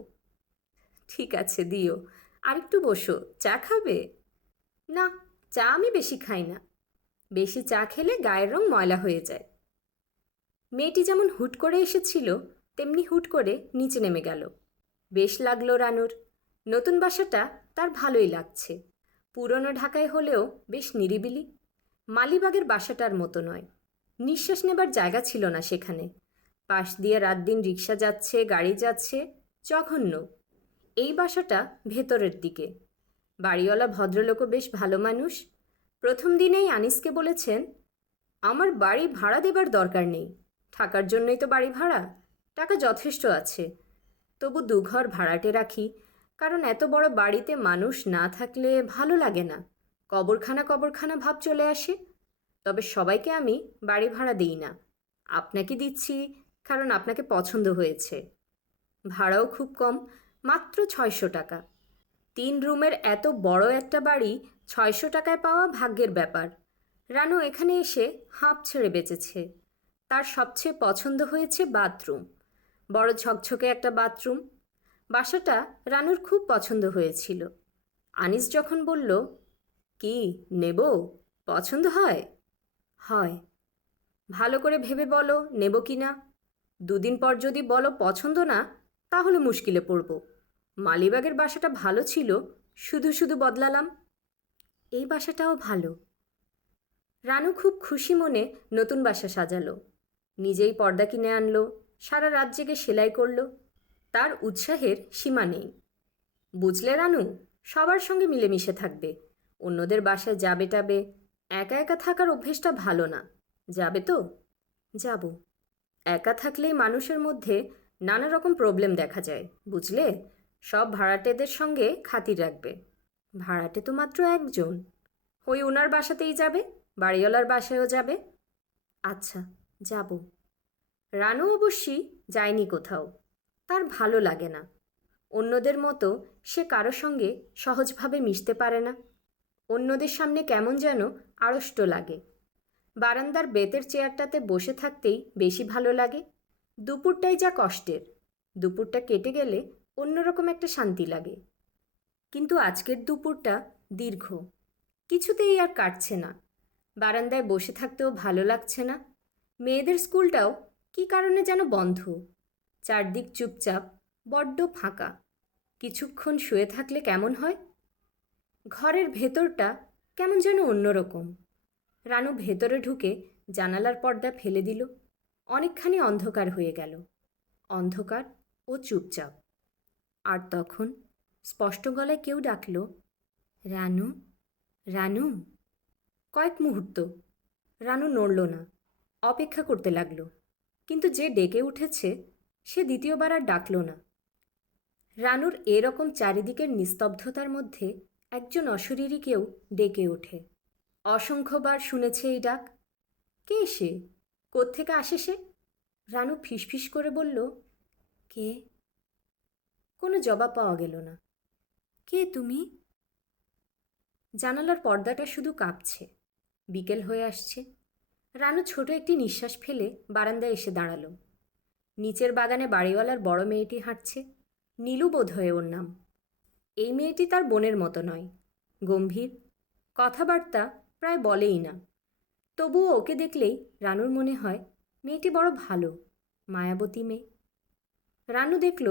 ঠিক আছে, দিও। আর একটু বসো, চা খাবে? না, চা আমি বেশি খাই না। বেশি চা খেলে গায়ের রং ময়লা হয়ে যায়। মেয়েটি যেমন হুট করে এসেছিল তেমনি হুট করে নিচে নেমে গেল। বেশ লাগলো রানুর। নতুন বাসাটা তার ভালোই লাগছে। পুরনো ঢাকায় হলেও বেশ নিরিবিলি। মালিবাগের বাসাটার মতো নয়। নিঃশ্বাস নেবার জায়গা ছিল না সেখানে। পাশ দিয়ে রাত দিন রিক্সা যাচ্ছে, গাড়ি যাচ্ছে, জঘন্য। এই বাসাটা ভেতরের দিকে। বাড়িওয়ালা ভদ্রলোকও বেশ ভালো মানুষ। প্রথম দিনেই আনিসকে বলেছেন, আমার বাড়ি ভাড়া দেবার দরকার নেই, থাকার জন্যই তো বাড়ি ভাড়া, টাকা যথেষ্ট আছে। তবু দুঘর ভাড়াটে রাখি, কারণ এত বড় বাড়িতে মানুষ না থাকলে ভালো লাগে না। কবরখানা কবরখানা ভাব চলে আসে। তবে সবাইকে আমি বাড়ি ভাড়া দিই না। আপনাকে দিচ্ছি কারণ আপনাকে পছন্দ হয়েছে। ভাড়াও খুব কম, মাত্র 600 টাকা। 3 রুমের এত বড় একটা বাড়ি 600 টাকায় পাওয়া ভাগ্যের ব্যাপার। রানু এখানে এসে হাঁপ ছেড়ে বেঁচেছে। তার সবচেয়ে পছন্দ হয়েছে বাথরুম। বড় ঝকঝকে একটা বাথরুম। বাসাটা রানুর খুব পছন্দ হয়েছিল। আনিস যখন বলল, কি নেব, পছন্দ হয়? হয়। ভালো করে ভেবে বলো নেব কি না। 2 দিন পর যদি বলো পছন্দ না, তাহলে মুশকিলে পড়ব। মালিবাগের বাসাটা ভালো ছিল, শুধু শুধু বদলালাম। এই বাসাটাও ভালো। রানু খুব খুশি মনে নতুন বাসা সাজালো। নিজেই পর্দা কিনে আনলো, সারা রাত জেগে সেলাই করলো। তার উৎসাহের সীমা নেই। বুঝলে রানু, সবার সঙ্গে মিলেমিশে থাকবে। অন্যদের বাসায় যাবে টাবে, একা একা থাকার অভ্যেসটা ভালো না। যাবে তো? যাব। একা থাকলেই মানুষের মধ্যে নানা রকম প্রবলেম দেখা যায়, বুঝলে? সব ভাড়াটেদের সঙ্গে খাতির রাখবে। ভাড়াটে তো মাত্র একজন। ওই ওনার বাসাতেই যাবে, বাড়িওয়ালার বাসায়ও যাবে। আচ্ছা, যাব। রানু অবশ্যই যায়নি কোথাও। তার ভালো লাগে না। অন্যদের মতো সে কারো সঙ্গে সহজভাবে মিশতে পারে না। অন্যদের সামনে কেমন যেন আড়ষ্ট লাগে। বারান্দার বেতের চেয়ারটাতে বসে থাকতেই বেশি ভালো লাগে। দুপুরটাই যা কষ্টের। দুপুরটা কেটে গেলে অন্যরকম একটা শান্তি লাগে। কিন্তু আজকের দুপুরটা দীর্ঘ, কিছুতেই আর কাটছে না। বারান্দায় বসে থাকতেও ভালো লাগছে না। মেয়েদের স্কুলটাও কী কারণে যেন বন্ধ। চারদিক চুপচাপ, বড্ড ফাঁকা। কিছুক্ষণ শুয়ে থাকলে কেমন হয়। ঘরের ভেতরটা কেমন যেন অন্যরকম। রানু ভেতরে ঢুকে জানালার পর্দা ফেলে দিল। অনেকখানি অন্ধকার হয়ে গেল। অন্ধকার ও চুপচাপ। আর তখন স্পষ্ট গলায় কেউ ডাকল, রানু, রানু। কয়েক মুহূর্ত রানু নড়ল না, অপেক্ষা করতে লাগলো। কিন্তু যে ডেকে উঠেছে সে দ্বিতীয়বার আর ডাকল না। রানুর এরকম চারিদিকের নিস্তব্ধতার মধ্যে একজন অশরীরী কেউ ডেকে ওঠে। অসংখ্যবার শুনেছে এই ডাক। কে সে? কোত্থেকে আসে সে? রানু ফিসফিস করে বলল, কে? কোনো জবাব পাওয়া গেল না। কে তুমি? জানালার পর্দাটা শুধু কাঁপছে। বিকেল হয়ে আসছে। রানু ছোট একটি নিঃশ্বাস ফেলে বারান্দায় এসে দাঁড়াল। নিচের বাগানে বাড়িওয়ালার বড় মেয়েটি হাঁটছে। নীলু বোধ হয় ওর নাম। এই মেয়েটি তার বোনের মতো নয়, গম্ভীর, কথাবার্তা প্রায় বলেই না। তবুও ওকে দেখলেই রানুর মনে হয় মেয়েটি বড় ভালো, মায়াবতী মেয়ে। রানু দেখল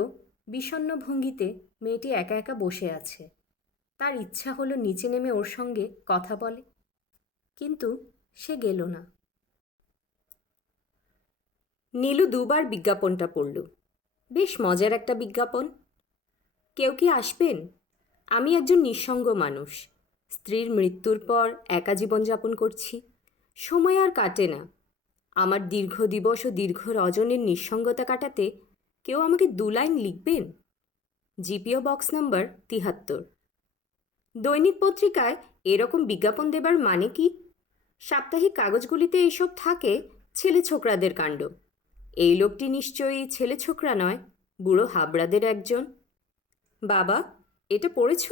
বিষণ্ণ ভঙ্গিতে মেয়েটি একা একা বসে আছে। তার ইচ্ছা হলো নিচে নেমে ওর সঙ্গে কথা বলে, কিন্তু সে গেল না। নীলু 2বার বিজ্ঞাপনটা পড়ল। বেশ মজার একটা বিজ্ঞাপন। কেউ কি আসবেন? আমি একজন নিঃসঙ্গ মানুষ। স্ত্রীর মৃত্যুর পর একা জীবনযাপন করছি। সময় আর কাটে না। আমার দীর্ঘ দিবস ও দীর্ঘ রজনীর নিঃসঙ্গতা কাটাতে কেউ আমাকে 2 লাইন লিখবেন? GPO box number 73। দৈনিক পত্রিকায় এরকম বিজ্ঞাপন দেবার মানে কি? সাপ্তাহিক কাগজগুলিতে এইসব থাকে ছেলে ছোকরাদের কাণ্ড। এই লোকটি নিশ্চয়ই ছেলে ছোকরা নয়, বুড়ো হাবড়াদের একজন। বাবা, এটা পড়েছ?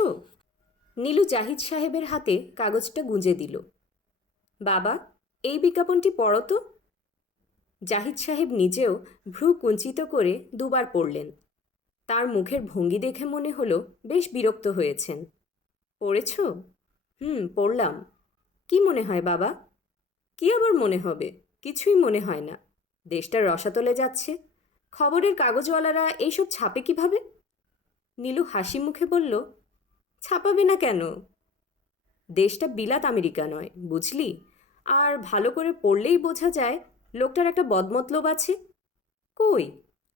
নীলু জাহিদ সাহেবের হাতে কাগজটা গুঁজে দিল। বাবা, এই বিজ্ঞাপনটি পড়ো তো। জাহিদ সাহেব নিজেও ভ্রু কুঞ্চিত করে দুবার পড়লেন। তার মুখের ভঙ্গি দেখে মনে হলো বেশ বিরক্ত হয়েছেন। পড়েছ? পড়লাম। কি মনে হয় বাবা? কি আবার মনে হবে? কিছুই মনে হয় না। দেশটা রসাতলে যাচ্ছে। খবরের কাগজওয়ালারা এইসব ছাপে কিভাবে? নীলু হাসি মুখে বলল, ছাপাবে না কেন? দেশটা বিলাত আমেরিকা নয়, বুঝলি? আর ভালো করে পড়লেই বোঝা যায় লোকটার একটা বদমতলব আছে। কই,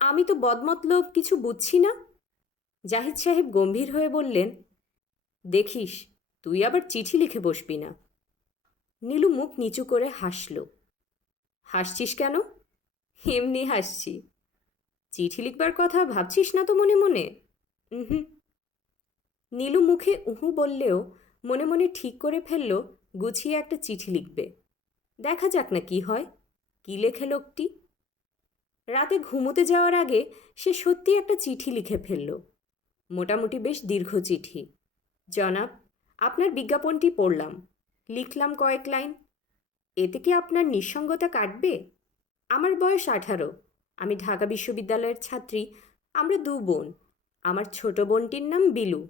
আমি তো বদমতলব কিছু বুঝছি না। জাহিদ সাহেব গম্ভীর হয়ে বললেন, দেখিস, তুই আবার চিঠি লিখে বসবি না। নীলু মুখ নিচু করে হাসল। হাসছিস কেন? এমনি হাসছি। চিঠি লিখবার কথা ভাবছিস না তো মনে মনে? হুম। নীলু মুখে উহু বললেও মনে মনে ঠিক করে ফেলল গুছিয়ে একটা চিঠি লিখবে। দেখা যাক না কি হয়। কি লেখে লোকটি। রাতে ঘুমোতে যাওয়ার আগে সে সত্যি একটা চিঠি লিখে ফেলল। মোটামুটি বেশ দীর্ঘ চিঠি। জনাব, আপনার বিজ্ঞাপনটি পড়লাম, লিখলাম কয়েক লাইন। এতে কি আপনার নিঃসঙ্গতা কাটবে? আমার বয়স 18। আমি ঢাকা বিশ্ববিদ্যালয়ের ছাত্রী। আমরা 2 বোন। আমার ছোট বোনটির নাম বিলু।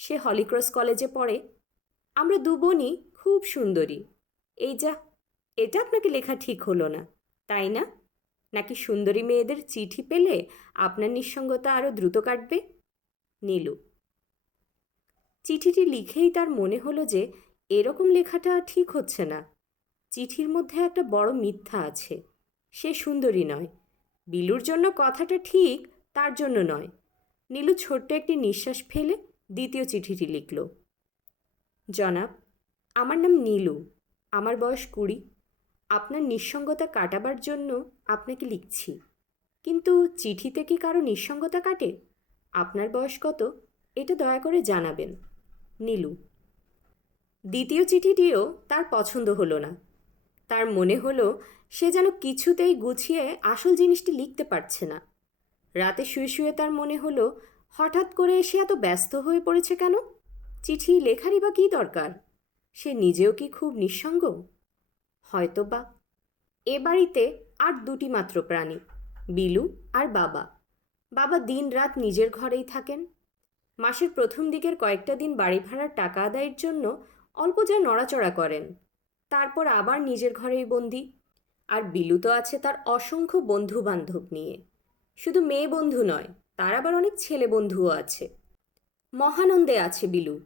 সে হলিক্রস কলেজে পড়ে। আমরা 2 বোনই খুব সুন্দরী। এই যা, এটা আপনাকে লেখা ঠিক হলো না, তাই না? নাকি সুন্দরী মেয়েদের চিঠি পেলে আপনার নিঃসঙ্গতা আরও দ্রুত কাটবে? নীলু। চিঠিটি লিখেই তার মনে হলো যে এরকম লেখাটা ঠিক হচ্ছে না। চিঠির মধ্যে একটা বড় মিথ্যা আছে। সে সুন্দরী নয়। বিলুর জন্য কথাটা ঠিক, তার জন্য নয়। নীলু ছোট্ট একটি নিঃশ্বাস ফেলে দ্বিতীয় চিঠিটি লিখল। জনাব, আমার নাম নীলু। আমার বয়স 20। আপনার নিঃসঙ্গতা কাটাবার জন্য আপনাকে লিখছি। কিন্তু চিঠিতে কি কারো নিঃসঙ্গতা কাটে? আপনার বয়স কত এটা দয়া করে জানাবেন। নীলু। দ্বিতীয় চিঠিটিও তার পছন্দ হলো না। তার মনে হলো সে যেন কিছুতেই গুছিয়ে আসল জিনিসটি লিখতে পারছে না। রাতে শুয়ে শুয়ে তার মনে হলো হঠাৎ করে সে এত ব্যস্ত হয়ে পড়েছে কেন? চিঠি লেখারই বা কী দরকার? সে নিজেও কি খুব নিঃসঙ্গ? হয়তো বা। এ বাড়িতে আর 2টি মাত্র প্রাণী, বিলু আর বাবা। বাবা দিন রাত নিজের ঘরেই থাকেন। মাসের প্রথম দিকের কয়েকটা দিন বাড়ি ভাড়ার টাকা আদায়ের জন্য অল্প যা নড়াচড়া করেন, তারপর আবার নিজের ঘরেই বন্দি। আর বিলু তো আছে তার অসংখ্য বন্ধু বান্ধব নিয়ে। শুধু মেয়ে বন্ধু নয়, তার আবার অনেক ছেলে বন্ধুও আছে। মহানন্দে আছে বিলু।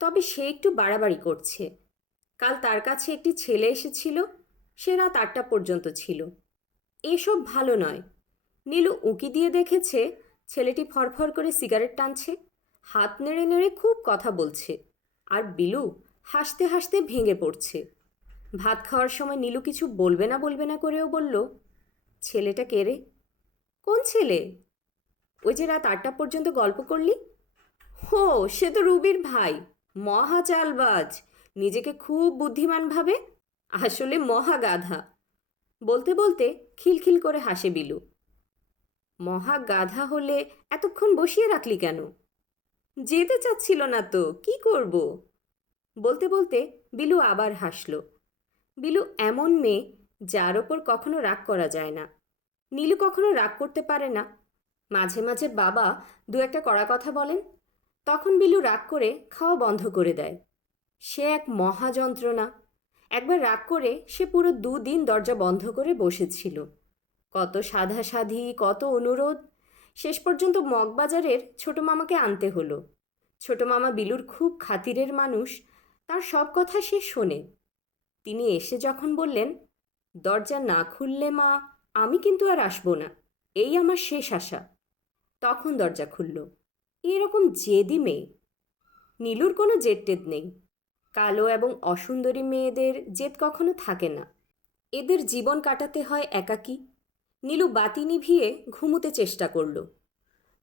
তবে সে একটু বাড়াবাড়ি করছে। কাল তার কাছে একটি ছেলে এসেছিল। সে রাত 8টা পর্যন্ত ছিল। এসব ভালো নয়। নীলু উঁকি দিয়ে দেখেছে ছেলেটি ফরফর করে সিগারেট টানছে, হাত নেড়ে নেড়ে খুব কথা বলছে। আর বিলু হাসতে হাসতে ভেঙে পড়ছে। ভাত খাওয়ার সময় নীলু কিছু বলবে না করেও বলল, ছেলেটা কে রে? কোন ছেলে? ওই যে রাত 8টা পর্যন্ত গল্প করলি। হো, সে তো রুবির ভাই। মহা চালবাজ। নিজেকে খুব বুদ্ধিমান ভাবে, আসলে মহা গাধা। বলতে বলতে খিলখিল করে হাসে বিলু। মহা গাধা হলে এতক্ষণ বসিয়ে রাখলি কেন? যেতে চাচ্ছিল না তো, কি করব? বলতে বলতে বিলু আবার হাসল। বিলু এমন মেয়ে যার ওপর কখনো রাগ করা যায় না। নীলু কখনো রাগ করতে পারে না। মাঝে মাঝে বাবা 2-একটা কড়া কথা বলেন, তখন বিলু রাগ করে খাওয়া বন্ধ করে দেয়। সে এক মহা যন্ত্রণা। একবার রাগ করে সে পুরো 2 দিন দরজা বন্ধ করে বসেছিল। কত সাধাসাধি, কত অনুরোধ। শেষ পর্যন্ত মগবাজারের ছোট মামাকে আনতে হলো। ছোট মামা বিলুর খুব খাতিরের মানুষ। তার সব কথা সে শোনে। তিনি এসে যখন বললেন, দরজা না খুললে মা, আমি কিন্তু আর আসবো না, এই আমার শেষ আশা, তখন দরজা খুলল। এরকম জেদি মেয়ে। নীলুর কোনো জেদ টেদ নেই। কালো এবং অসুন্দরী মেয়েদের জেদ কখনো থাকে না। এদের জীবন কাটাতে হয় একাকী। নীলু বাতি নিভিয়ে ঘুমোতে চেষ্টা করল।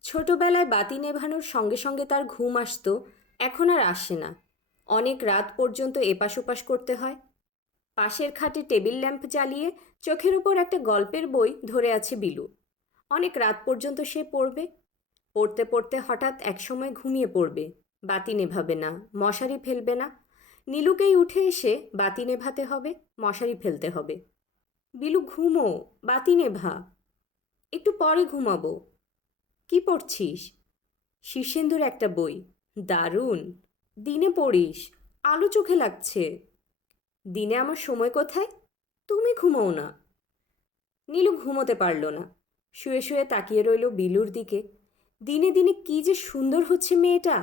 ছোটবেলায় বাতি নেভানোর সঙ্গে সঙ্গে তার ঘুম আসত, এখন আর আসে না। অনেক রাত পর্যন্ত এপাশ ওপাশ করতে হয়। পাশের খাটে টেবিল ল্যাম্প জ্বালিয়ে চোখের ওপর একটা গল্পের বই ধরে আছে বিলু। অনেক রাত পর্যন্ত সে পড়বে। পড়তে পড়তে হঠাৎ একসময় ঘুমিয়ে পড়বে। বাতি নেভাবে না, মশারি ফেলবে না। নীলুকেই উঠে এসে বাতি নেভাতে হবে, মশারি ফেলতে হবে। বিলু ঘুমো, বাতি নেভা। একটু পরে ঘুমাবো। কি পড়ছিস? শীর্ষেন্দুর একটা বই। দারুণ। দিনে পড়িস? আলো চোখে লাগছে। দিনে আমার সময় কোথায়? তুমি ঘুমোও না। নীলু ঘুমোতে পারল না। শুয়ে শুয়ে তাকিয়ে রইল বিলুর দিকে। দিনে দিনে কি যে সুন্দর হচ্ছে মেয়েটা।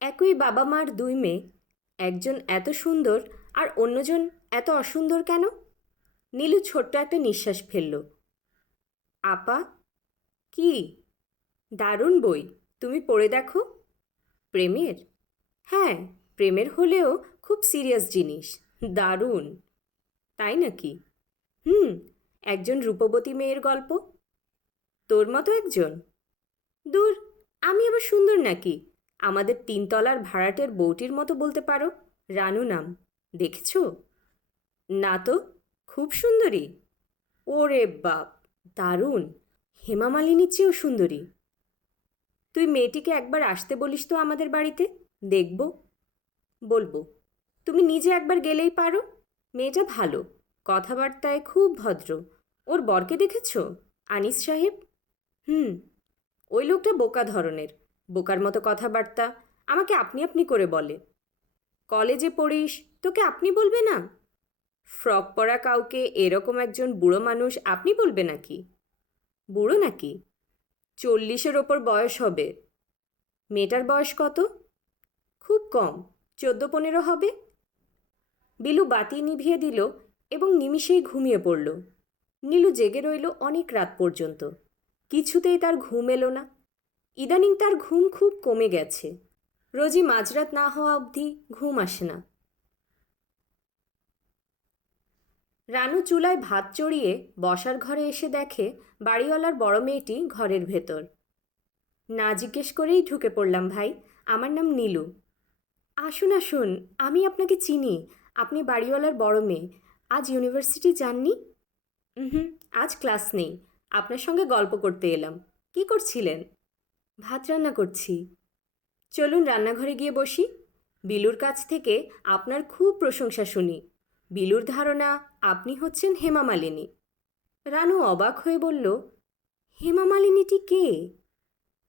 একই বাবা মার দুই মেয়ে, একজন এত সুন্দর আর অন্যজন এত অসুন্দর কেন? নীলু ছোট্ট একটা নিঃশ্বাস ফেলল। আপা? কি? দারুণ বই, তুমি পড়ে দেখো। প্রেমের? হ্যাঁ, প্রেমের হলেও খুব সিরিয়াস জিনিস। দারুণ। তাই নাকি? হুম, একজন রূপবতী মেয়ের গল্প। তোর মতো একজন? দূর, আমি আবার সুন্দর নাকি? আমাদের তিনতলার ভাড়াটের বউটির মতো বলতে পারো। রানু নাম। দেখেছ? না তো। খুব সুন্দরী? ওরে বাপ, দারুণ। হেমা মালিনীর চেয়েও সুন্দরী। তুই মেয়েটিকে একবার আসতে বলিস তো আমাদের বাড়িতে, দেখব। বলবো। তুমি নিজে একবার গেলেই পারো। মেয়েটা ভালো, কথাবার্তায় খুব ভদ্র। ওর বরকে দেখেছ? আনিস সাহেব। হুম। ওই লোকটা বোকা ধরনের, বোকার মতো কথাবার্তা। আমাকে আপনি আপনি করে বলে। কলেজে পড়িস, তোকে আপনি বলবে না? ফ্রক পরা কাউকে এরকম একজন বুড়ো মানুষ আপনি বলবে নাকি? বুড়ো নাকি? 40-এর ওপর বয়স হবে। মেয়েটার বয়স কত? খুব কম, 14-15 হবে। বিলু বাতি নিভিয়ে দিল এবং নিমিষেই ঘুমিয়ে পড়ল। নীলু জেগে রইল অনেক রাত পর্যন্ত। কিছুতেই তার ঘুম এলো না। ইদানিং তার ঘুম খুব কমে গেছে। রোজই মাঝরাত না হওয়া অবধি ঘুম আসে না। রানু চুলায় ভাত চড়িয়ে বসার ঘরে এসে দেখে বাড়িওয়ালার বড় মেয়েটি ঘরের ভেতর। না জিজ্ঞেস করেই ঢুকে পড়লাম ভাই, আমার নাম নীলু। আসুন আসুন, আমি আপনাকে চিনি। আপনি বাড়িওয়ালার বড় মেয়ে। আজ ইউনিভার্সিটি যাননি? হুম, আজ ক্লাস নেই। আপনার সঙ্গে গল্প করতে এলাম। কি করছিলেন? ভাত রান্না করছি। চলুন রান্নাঘরে গিয়ে বসি। বিলুর কাছ থেকে আপনার খুব প্রশংসা শুনি। বিলুর ধারণা আপনি হচ্ছেন হেমা মালিনী। রানু অবাক হয়ে বলল, হেমা মালিনীটি কে?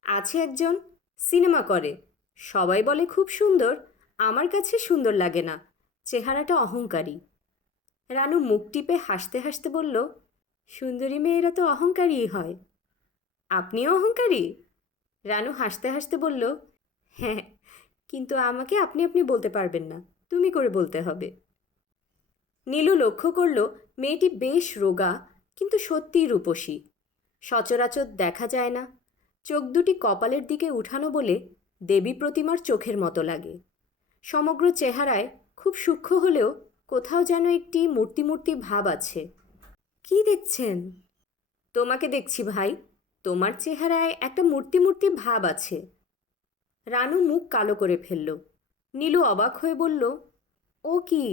আছে একজন, সিনেমা করে। সবাই বলে খুব সুন্দর। আমার কাছে সুন্দর লাগে না, চেহারাটা অহংকারী। রানু মুখ টিপে হাসতে হাসতে বলল, সুন্দরী মেয়েরা তো অহংকারীই হয়। আপনিও অহংকারী? রানু হাসতে হাসতে বলল, হ্যাঁ, কিন্তু আমাকে আপনি আপনি বলতে পারবেন না, তুমি করে বলতে হবে। নীলু লক্ষ্য করল মেয়েটি বেশ রোগা, কিন্তু সত্যিই রূপসী। সচরাচর দেখা যায় না। চোখ দুটি কপালের দিকে উঠানো বলে দেবী প্রতিমার চোখের মতো লাগে। সমগ্র চেহারায় খুব সূক্ষ্ম হলেও কোথাও যেন একটি মূর্তি মূর্তি ভাব আছে। কি দেখছেন? তোমাকে দেখছি ভাই। তোমার চেহারায় একটা মূর্তি মূর্তি ভাব আছে। রানু মুখ কালো করে ফেলল। নীলু অবাক হয়ে বলল, ও কি,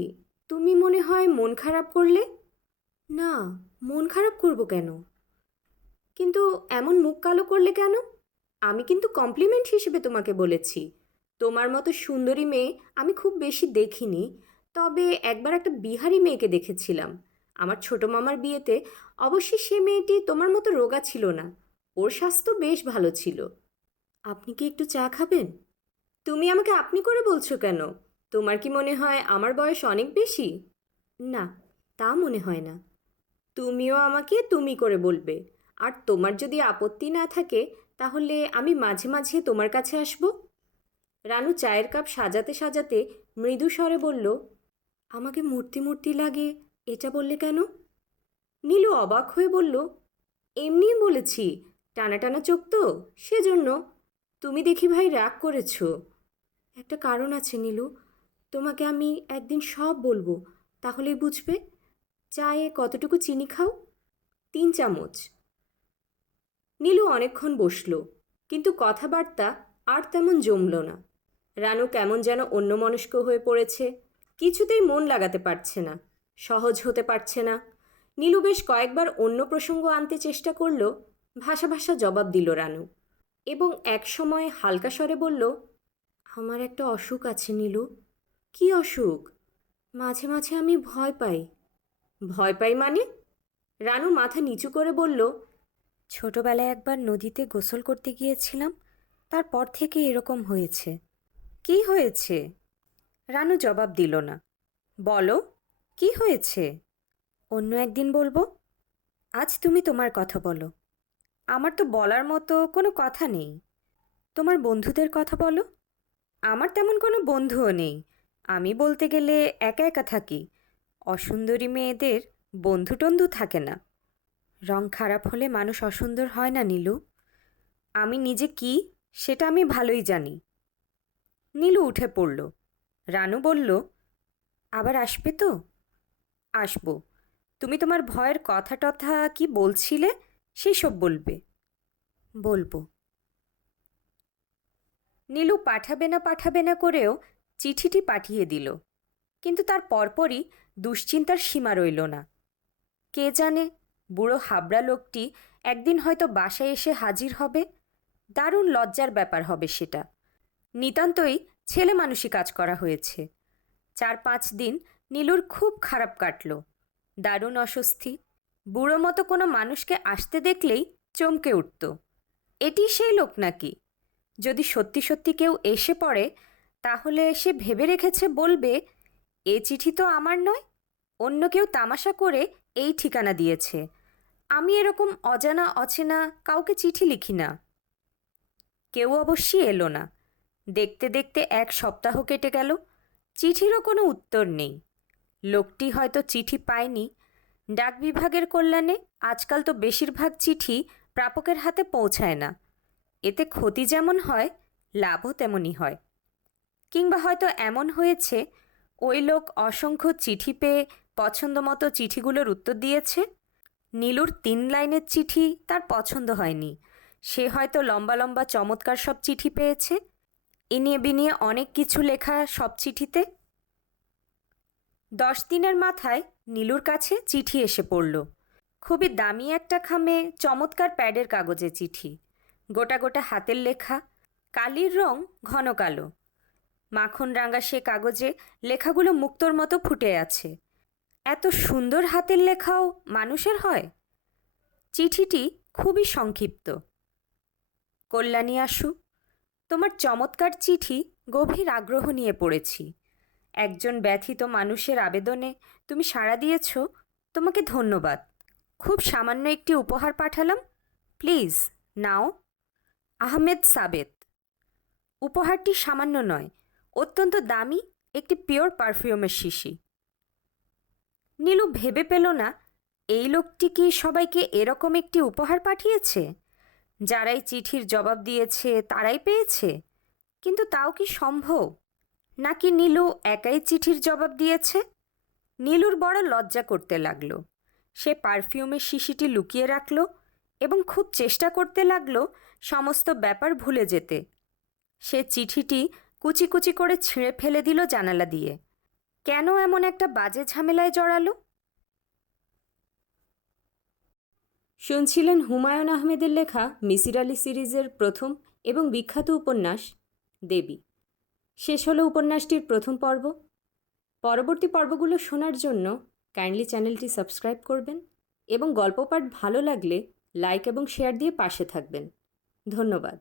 তুমি মনে হয় মন খারাপ করলে? না, মন খারাপ করব কেন? কিন্তু এমন মুখ কালো করলে কেন? আমি কিন্তু কমপ্লিমেন্ট হিসেবে তোমাকে বলেছি। তোমার মতো সুন্দরী মেয়ে আমি খুব বেশি দেখিনি। তবে একবার একটা বিহারি মেয়েকে দেখেছিলাম আমার ছোট মামার বিয়েতে। অবশ্যই সে মেয়েটি তোমার মতো রোগা ছিল না। ওর স্বাস্থ্য বেশ ভালো ছিল। আপনি কি একটু চা খাবেন? তুমি আমাকে আপনি করে বলছো কেন? তোমার কি মনে হয় আমার বয়স অনেক বেশি? না, তা মনে হয় না। তুমিও আমাকে তুমি করে বলবে। আর তোমার যদি আপত্তি না থাকে তাহলে আমি মাঝে মাঝে তোমার কাছে আসব। রানু চায়ের কাপ সাজাতে সাজাতে মৃদু স্বরে বলল, আমাকে মূর্তি মূর্তি লাগে, এটা বললে কেন? নীলু অবাক হয়ে বলল, এমনিই বলেছি, টানা টানা চোখ তো, সেজন্য। তুমি দেখি ভাই রাগ করেছ। একটা কারণ আছে নীলু, তোমাকে আমি একদিন সব বলবো, তাহলেই বুঝবে। চায়ে কতটুকু চিনি খাও? 3 চামচ। নীলু অনেকক্ষণ বসল, কিন্তু কথাবার্তা আর তেমন জমল না। রানু কেমন যেন অন্যমনস্ক হয়ে পড়েছে। কিছুতেই মন লাগাতে পারছে না, সহজ হতে পারছে না। নীলু বেশ কয়েকবার অন্য প্রসঙ্গ আনতে চেষ্টা করল। ভাষা ভাষা জবাব দিল রানু, এবং এক সময় হালকা স্বরে বলল, আমার একটা অসুখ আছে নীলু। কি অসুখ? মাঝে মাঝে আমি ভয় পাই। ভয় পাই মানে? রানু মাথা নিচু করে বলল, ছোটবেলায় একবার নদীতে গোসল করতে গিয়েছিলাম, তারপর থেকে এরকম হয়েছে। কি হয়েছে? রানু জবাব দিল না। বলো, কি হয়েছে? অন্য একদিন বলবো। আজ তুমি তোমার কথা বলো। আমার তো বলার মতো কোনো কথা নেই। তোমার বন্ধুদের কথা বলো। আমার তেমন কোনো বন্ধুও নেই। আমি বলতে গেলে একা একা থাকি। অসুন্দরী মেয়েদের বন্ধু টন্ধু থাকে না। রং খারাপ হলে মানুষ অসুন্দর হয় না নীলু। আমি নিজে কি সেটা আমি ভালোই জানি। নীলু উঠে পড়ল। রানু বলল, আবার আসবে তো? আসবো। তুমি তোমার ভয়ের কথা টথা কি বলছিলে সেই সব বলবে। বলবো। নীলু পাঠাবে না করেও চিঠিটি পাঠিয়ে দিল, কিন্তু তার পরপরই দুশ্চিন্তার সীমা রইল না। কে জানে, বুড়ো হাবড়া লোকটি একদিন হয়তো বাসায় এসে হাজির হবে। দারুণ লজ্জার ব্যাপার হবে সেটা। নিতান্তই ছেলে মানুষই কাজ করা হয়েছে। 4-5 দিন নীলুর খুব খারাপ কাটল। দারুণ অস্বস্তি। বুড়ো মতো কোনো মানুষকে আসতে দেখলেই চমকে উঠত। এটি সেই লোক নাকি? যদি সত্যি সত্যি কেউ এসে পড়ে, তাহলে সে ভেবে রেখেছে বলবে, এ চিঠি তো আমার নয়, অন্য কেউ তামাশা করে এই ঠিকানা দিয়েছে। আমি এরকম অজানা অচেনা কাউকে চিঠি লিখি না। কেউ অবশ্যই এলো না। দেখতে দেখতে 1 সপ্তাহ কেটে গেল। চিঠিরও কোনো উত্তর নেই। লোকটি হয়তো চিঠি পায়নি। ডাক বিভাগের কল্যাণে আজকাল তো বেশিরভাগ চিঠি প্রাপকের হাতে পৌঁছায় না। এতে ক্ষতি যেমন হয়, লাভও তেমনই হয়। কিংবা হয়তো এমন হয়েছে, ওই লোক অসংখ্য চিঠি পেয়ে পছন্দ মতো চিঠিগুলোর উত্তর দিয়েছে। নীলুর 3 লাইনের চিঠি তার পছন্দ হয়নি। সে হয়তো লম্বা লম্বা চমৎকার সব চিঠি পেয়েছে, ইনিয়ে বিনিয়ে অনেক কিছু লেখা সব চিঠিতে। 10 দিনের মাথায় নীলুর কাছে চিঠি এসে পড়ল। খুবই দামি একটা খামে চমৎকার প্যাডের কাগজে চিঠি। গোটা গোটা হাতের লেখা, কালির রং ঘন কালো। মাখন রাঙা সে কাগজে লেখাগুলো মুক্তোর মতো ফুটে আছে। এত সুন্দর হাতের লেখাও মানুষের হয়? চিঠিটি খুবই সংক্ষিপ্ত। কল্যাণী আশু, তোমার চমৎকার চিঠি গভীর আগ্রহ নিয়ে পড়েছি। একজন ব্যথিত মানুষের আবেদনে তুমি সাড়া দিয়েছ, তোমাকে ধন্যবাদ। খুব সামান্য একটি উপহার পাঠালাম, প্লিজ নাও। আহমেদ সাবেত। উপহারটি সামান্য নয়, অত্যন্ত দামি একটি পিওর পারফিউমের শিশি। নীলু ভেবে পেল না, এই লোকটি কি সবাইকে এরকম একটি উপহার পাঠিয়েছে? যারাই চিঠির জবাব দিয়েছে তারাই পেয়েছে? কিন্তু তাও কি সম্ভব? নাকি নীলু একাই চিঠির জবাব দিয়েছে? নীলুর বড় লজ্জা করতে লাগলো। সে পারফিউমের শিশিটি লুকিয়ে রাখল এবং খুব চেষ্টা করতে লাগলো সমস্ত ব্যাপার ভুলে যেতে। সে চিঠিটি কুচি কুচি করে ছিঁড়ে ফেলে দিল জানালা দিয়ে। কেন এমন একটা বাজে ঝামেলায় জড়ালো? শুনছিলেন হুমায়ুন আহমেদের লেখা মিসির আলি সিরিজের প্রথম এবং বিখ্যাত উপন্যাস দেবী। শেষ হলো উপন্যাসটির প্রথম পর্ব। পরবর্তী পর্বগুলো শোনার জন্য কাইন্ডলি চ্যানেলটি সাবস্ক্রাইব করবেন এবং গল্প পাঠ ভালো লাগলে লাইক এবং শেয়ার দিয়ে পাশে থাকবেন। ধন্যবাদ।